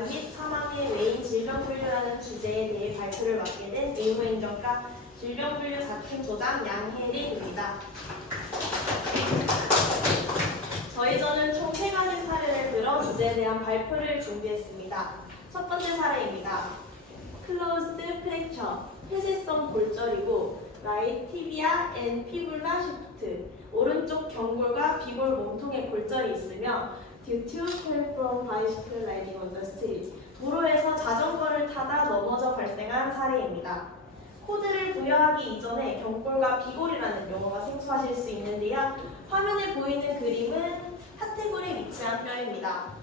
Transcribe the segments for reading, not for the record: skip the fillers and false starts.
질병 및 사망의 외인 질병 분류라는 주제에 대해 발표를 맡게 된 의무행정과 질병분류 4팀 소장 양혜린입니다. 저는 총 3가지 사례를 들어 주제에 대한 발표를 준비했습니다. 첫 번째 사례입니다. Closed fracture, 폐쇄성 골절이고 right tibia and fibula shift, 오른쪽 경골과 비골 몸통에 골절이 있으며 due to fall from bicycle riding on the street, 도로에서 자전거를 타다 넘어져 발생한 사례입니다. 코드를 부여하기 이전에 경골과 비골이라는 용어가 생소하실 수 있는데요. 화면에 보이는 그림은 하태골에 위치한 뼈입니다.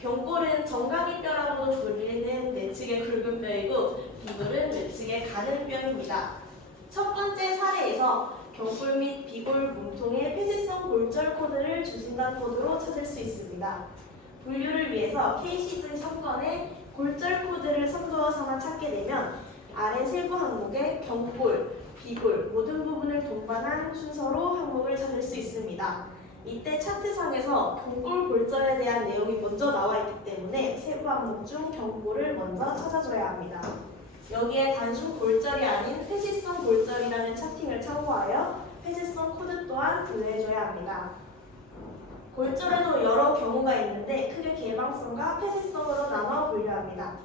경골은 정강이뼈라고 불리는 내측의 굵은 뼈이고 비골은 내측의 가는 뼈입니다. 첫 번째 사례에서 경골 및 비골 몸통의 폐쇄성 골절 코드를 주신단 코드로 찾을 수 있습니다. 분류를 위해서 KCG 3건의 골절 코드를 선두어 삼아 찾게 되면 아래 세부 항목에 경골, 비골 모든 부분을 동반한 순서로 항목을 찾을 수 있습니다. 이때 차트상에서 경골 골절에 대한 내용이 먼저 나와 있기 때문에 세부 항목 중 경골을 먼저 찾아줘야 합니다. 여기에 단순 골절이 아닌 폐쇄성 골절이라는 차팅을 참고하여 폐쇄성 코드 또한 부여해줘야 합니다. 골절에도 여러 경우가 있는데 크게 개방성과 폐쇄성으로 나눠 분류합니다.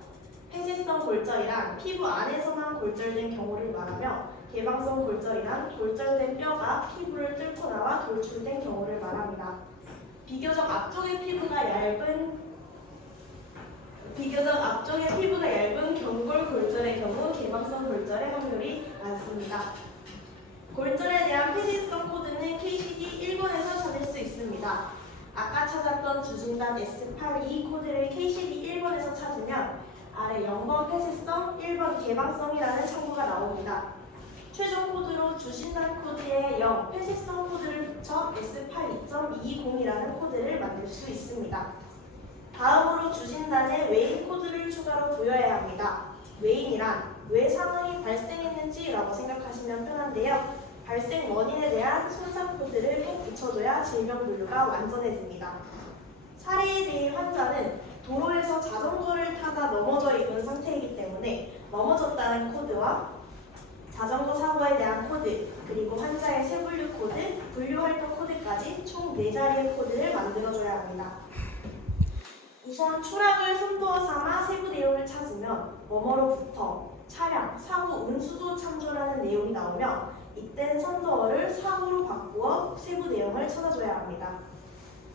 폐쇄성 골절이란 피부 안에서만 골절된 경우를 말하며 개방성 골절이란 골절된 뼈가 피부를 뚫고 나와 돌출된 경우를 말합니다. 비교적 앞쪽의 피부가 얇은 경골 골절의 경우 개방성 골절의 확률이 많습니다. 골절에 대한 폐쇄성 코드는 KCD 1번에서 찾을 수 있습니다. 아까 찾았던 주진단 S82 코드를 KCD 1번에서 찾으면 아래 0번 폐쇄성, 1번 개방성이라는 참고가 나옵니다. 최종 코드로 주신단 코드에 0, 폐쇄성 코드를 붙여 S82.20이라는 코드를 만들 수 있습니다. 다음으로 주신단에 외인 코드를 추가로 부여해야 합니다. 외인이란 왜 상황이 발생했는지라고 생각하시면 편한데요. 발생 원인에 대한 손상 코드를 꼭 붙여줘야 질병 분류가 완전해집니다. 사례에 대해 환자는 도로에서 자전거를 타다 넘어져 있는 상태이기 때문에 넘어졌다는 코드와 자전거 사고에 대한 코드, 그리고 환자의 세분류 코드, 분류활동 코드까지 총 4자리의 코드를 만들어줘야 합니다. 우선 추락을 선두어 삼아 세부 내용을 찾으면 뭐뭐로부터, 차량, 사고 운수도 참조라는 내용이 나오며 이땐 선두어를 사고로 바꾸어 세부 내용을 찾아줘야 합니다.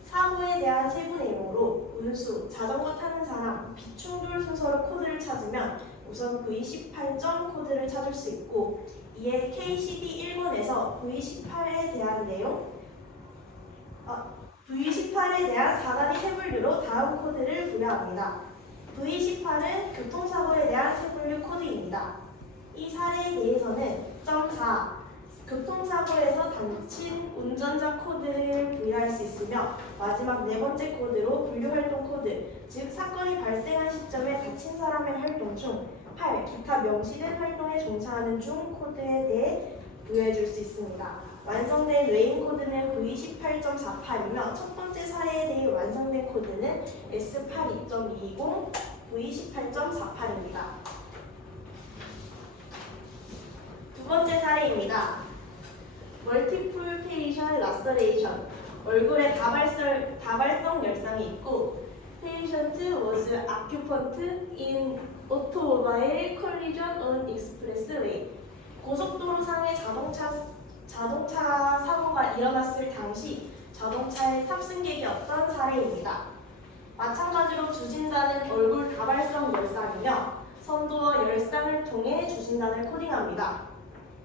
사고에 대한 세부 내용으로 운수, 자전거 타는 사람, 비충돌 순서로 코드를 찾으면 우선 V18점 코드를 찾을 수 있고 이에 KCD 1번에서 V18에 대한 내용, V18에 대한 4단위 세분류로 다음 코드를 부여합니다. V18은 교통사고에 대한 세분류 코드입니다. 이 사례에 대해서는 .4 교통사고에서 다친 운전자 코드를 부여할 수 있으며 마지막 4번째 코드로 분류활동 코드, 즉 사건이 발생한 시점에 다친 사람의 활동 중 8. 기타 명시된 활동에 종사하는 중 코드에 대해 부여해줄 수 있습니다. 완성된 외인 코드는 V18.48이며 첫 번째 사례에 대해 완성된 코드는 S82.20, V18.48입니다. 두 번째 사례입니다. 멀티플 페이셜 라서레이션, 얼굴에 다발성 열상이 있고 Patient was occupant in automobile collision on expressway. 고속도로상의 자동차 사고가 일어났을 당시 자동차의 탑승객이었던 사례입니다. 마찬가지로 주진단은 얼굴 다발성 열상이며 선두어 열상을 통해 주진단을 코딩합니다.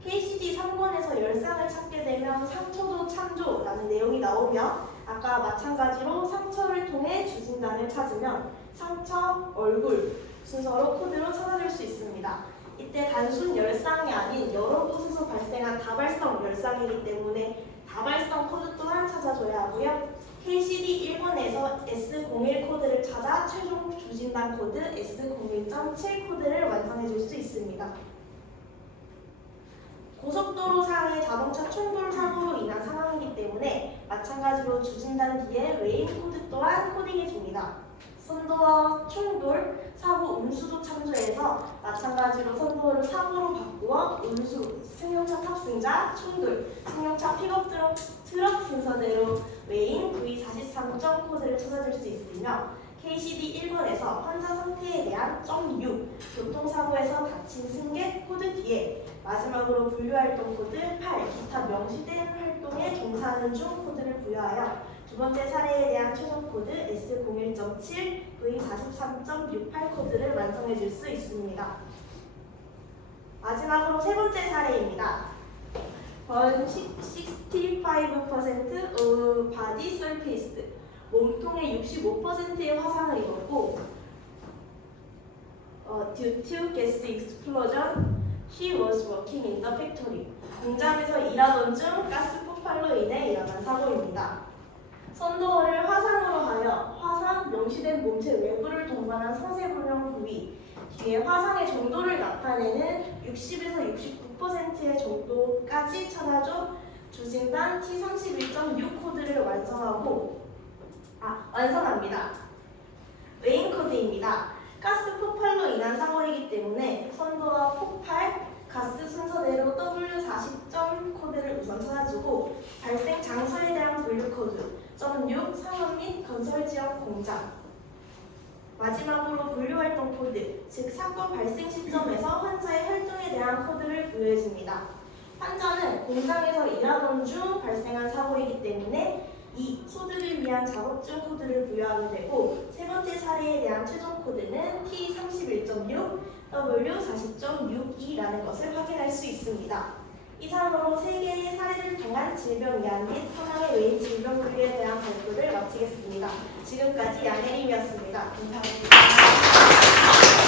KCD 3권에서 열상을 찾게 되면 상처도 참조라는 내용이 나오며 아까 마찬가지로 상처를 통해 주진단을 찾으면 상처, 얼굴 순서로 코드로 찾아줄 수 있습니다. 이때 단순 열상이 아닌 여러 곳에서 발생한 다발성 열상이기 때문에 다발성 코드 또한 찾아줘야 하고요. KCD 1번에서 S01 코드를 찾아 최종 주진단 코드 S01.7 코드를 완성해 줄 수 있습니다. 고속도로상의 자동차 충돌 사고로 인한 상황이기 때문에 마찬가지로 주진단 뒤에 외인 코드 또한 코딩해 줍니다. 선도와 충돌, 사고, 운수도 참조해서 마찬가지로 선도를 사고로 바꾸어 운수, 승용차 탑승자, 충돌, 승용차 픽업 트럭 순서대로 외인 V43점 코드를 찾아줄 수 있으며 KCD 1번에서 환자 상태에 대한 점 6, 교통사고에서 다친 승객 코드 뒤에 마지막으로 분류활동 코드 8, 기타 명시된 활동에 종사하는 중 코드를 부여하여 두 번째 사례에 대한 최종 코드 S01.7, V43.68 코드를 완성해 줄 수 있습니다. 마지막으로 세 번째 사례입니다. 번 65% of body surface, 몸통의 65%의 화상을 입었고 due to gas explosion, she was working in the factory. 공장에서 일하던 중 가스 폭발로 인해 일어난 사고입니다. 선도어를 화상으로 하여 화상, 명시된 몸체 외부를 동반한 상세분명 부위, 뒤에 화상의 정도를 나타내는 60에서 69%의 정도까지 찾아줘 주진단 T31.6 코드를 완성합니다. 메인 코드입니다. 가스 폭발로 인한 사고이기 때문에 선도와 폭발, 가스 순서대로 W40점 코드를 우선 찾아주고 발생 장소에 대한 분류 코드 .6 상업 및 건설 지역 공장, 마지막으로 분류활동 코드, 즉 사건 발생 시점에서 환자의 활동에 대한 코드를 부여해줍니다. 환자는 공장에서 일하던 중 발생한 사고이기 때문에 이 소득을 위한 작업 중 코드를 부여하게 되고 세 번째 사례에 대한 최종 코드는 T31.6, W40.62라는 것을 확인할 수 있습니다. 이상으로 3개의 사례를 통한 질병 이한 및 사망의 외인 질병 분류에 대한 발표를 마치겠습니다. 지금까지 양혜림이었습니다. 감사합니다.